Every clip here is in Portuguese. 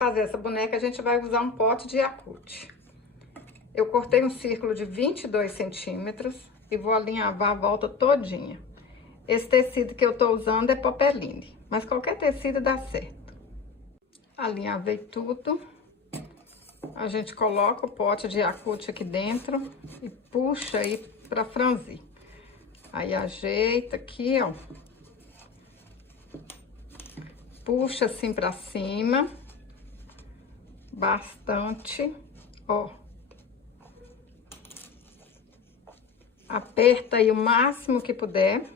Para fazer essa boneca, a gente vai usar um pote de Yakult. Eu cortei um círculo de 22 centímetros e vou alinhavar a volta todinha. Esse tecido que eu tô usando é popeline, mas qualquer tecido dá certo. Alinhavei tudo. A gente coloca o pote de Yakult aqui dentro e puxa aí pra franzir. Aí ajeita aqui, ó. Puxa assim pra cima. Bastante, ó. Aperta aí o máximo que puder.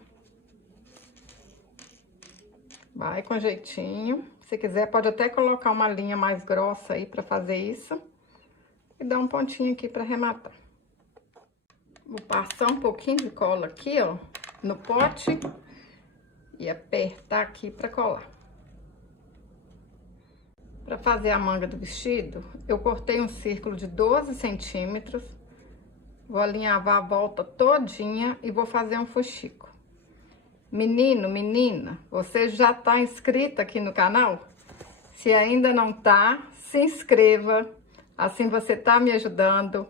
Vai com jeitinho. Se quiser, pode até colocar uma linha mais grossa aí pra fazer isso. E dar um pontinho aqui pra arrematar. Vou passar um pouquinho de cola aqui, ó, no pote. E apertar aqui pra colar. Pra fazer a manga do vestido, eu cortei um círculo de 12 centímetros. Vou alinhavar a volta todinha e vou fazer um fuxico. Menino, menina, você já tá inscrita aqui no canal? Se ainda não tá, se inscreva, assim você tá me ajudando.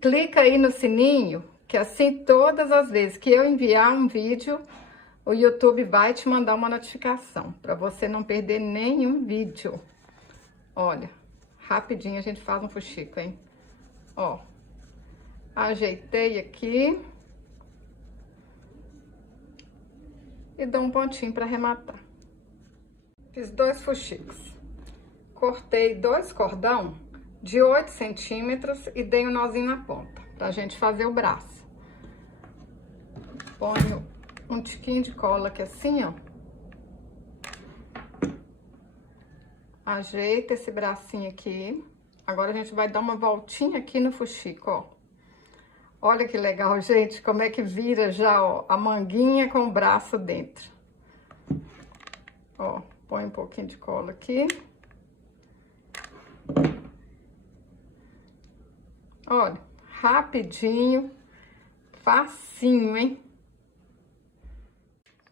Clica aí no sininho, que assim todas as vezes que eu enviar um vídeo, o YouTube vai te mandar uma notificação, para você não perder nenhum vídeo. Olha, rapidinho a gente faz um fuxico, hein? Ó, ajeitei aqui. E dou um pontinho para arrematar. Fiz 2 fuxicos. Cortei 2 cordão de 8 centímetros e dei um nozinho na ponta, pra gente fazer o braço. Ponho um tiquinho de cola aqui assim, ó. Ajeita esse bracinho aqui. Agora a gente vai dar uma voltinha aqui no fuxico, ó. Olha que legal, gente, como é que vira já, ó, a manguinha com o braço dentro. Ó, põe um pouquinho de cola aqui. Olha, rapidinho, facinho, hein?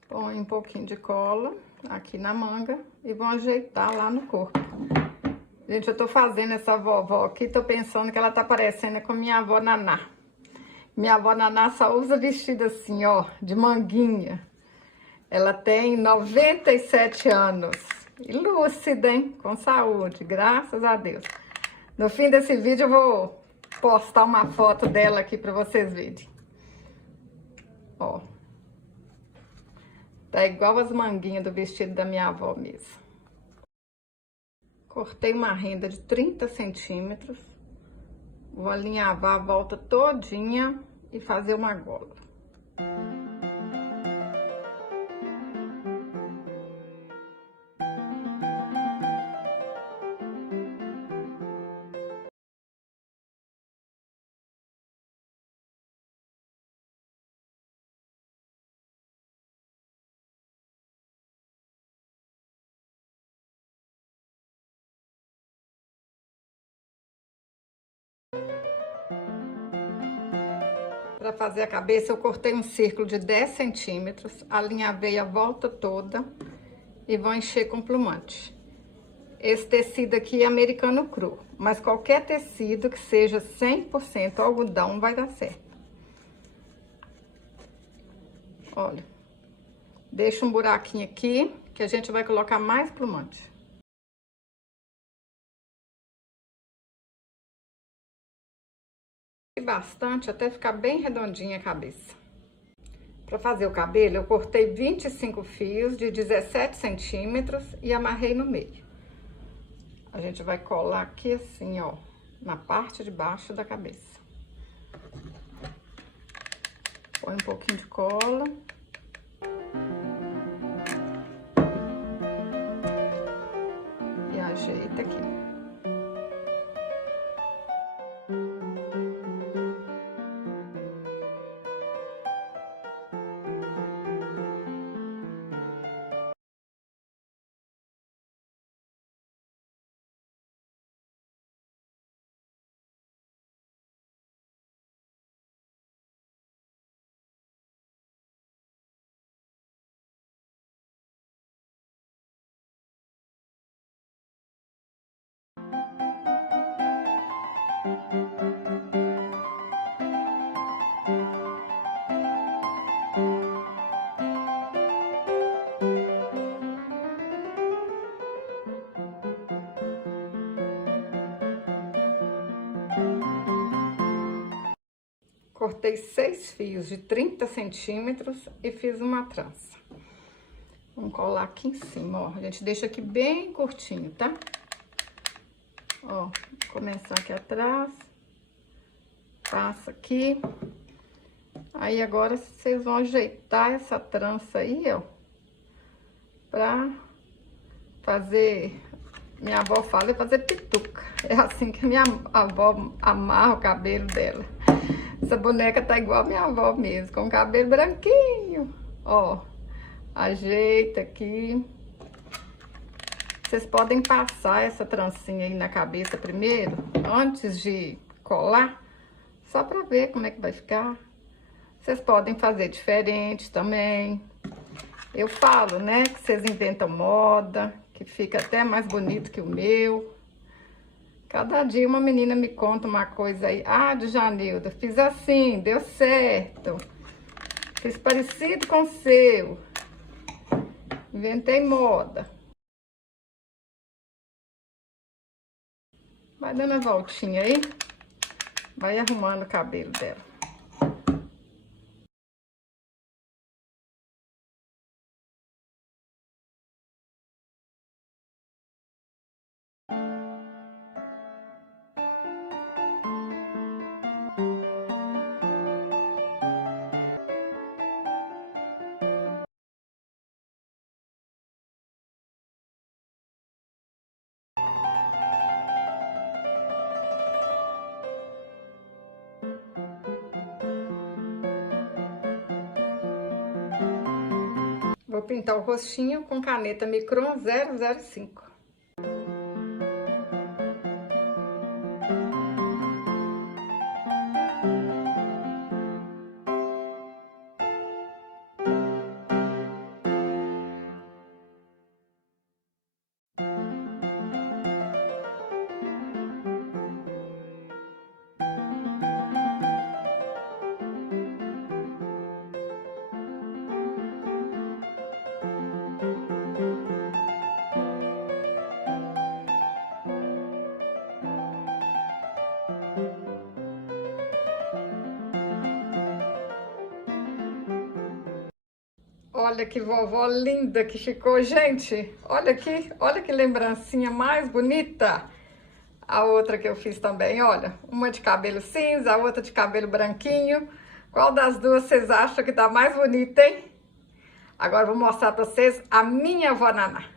Põe um pouquinho de cola aqui na manga e vou ajeitar lá no corpo. Gente, eu tô fazendo essa vovó aqui, tô pensando que ela tá parecendo com minha avó Naná. Minha avó Naná só usa vestido assim, ó, de manguinha. Ela tem 97 anos. E lúcida, hein? Com saúde, graças a Deus. No fim desse vídeo eu vou postar uma foto dela aqui pra vocês verem. Ó. Tá igual as manguinhas do vestido da minha avó mesmo. Cortei uma renda de 30 centímetros. Vou alinhavar a volta todinha e fazer uma gola. Para fazer a cabeça, eu cortei um círculo de 10 centímetros, alinhavei a volta toda e vou encher com plumante. Esse tecido aqui é americano cru, mas qualquer tecido que seja 100% algodão vai dar certo. Olha, deixa um buraquinho aqui que a gente vai colocar mais plumante. E bastante até ficar bem redondinha a cabeça. Para fazer o cabelo, eu cortei 25 fios de 17 centímetros e amarrei no meio. A gente vai colar aqui assim, ó, na parte de baixo da cabeça. Põe um pouquinho de cola. E ajeita aqui. Cortei 6 fios de 30 centímetros e fiz uma trança. Vamos colar aqui em cima, ó. A gente deixa aqui bem curtinho, tá? Ó, vou começar aqui atrás. Passa aqui. Aí agora vocês vão ajeitar essa trança aí, ó. Pra fazer... Minha avó fala fazer pituca. É assim que minha avó amarra o cabelo dela. Essa boneca tá igual a minha avó mesmo, com o cabelo branquinho. Ó, ajeita aqui. Vocês podem passar essa trancinha aí na cabeça primeiro, antes de colar, só pra ver como é que vai ficar. Vocês podem fazer diferente também. Eu falo, né, que vocês inventam moda, que fica até mais bonito que o meu. Cada dia uma menina me conta uma coisa aí. Ah, Djanilda, fiz assim, deu certo. Fiz parecido com o seu. Inventei moda. Vai dando a voltinha aí. Vai arrumando o cabelo dela. Vou pintar o rostinho com caneta Micron 005. Olha que vovó linda que ficou, gente. Olha aqui, olha que lembrancinha mais bonita. A outra que eu fiz também, olha. Uma de cabelo cinza, a outra de cabelo branquinho. Qual das duas vocês acham que tá mais bonita, hein? Agora eu vou mostrar pra vocês a minha avó Naná.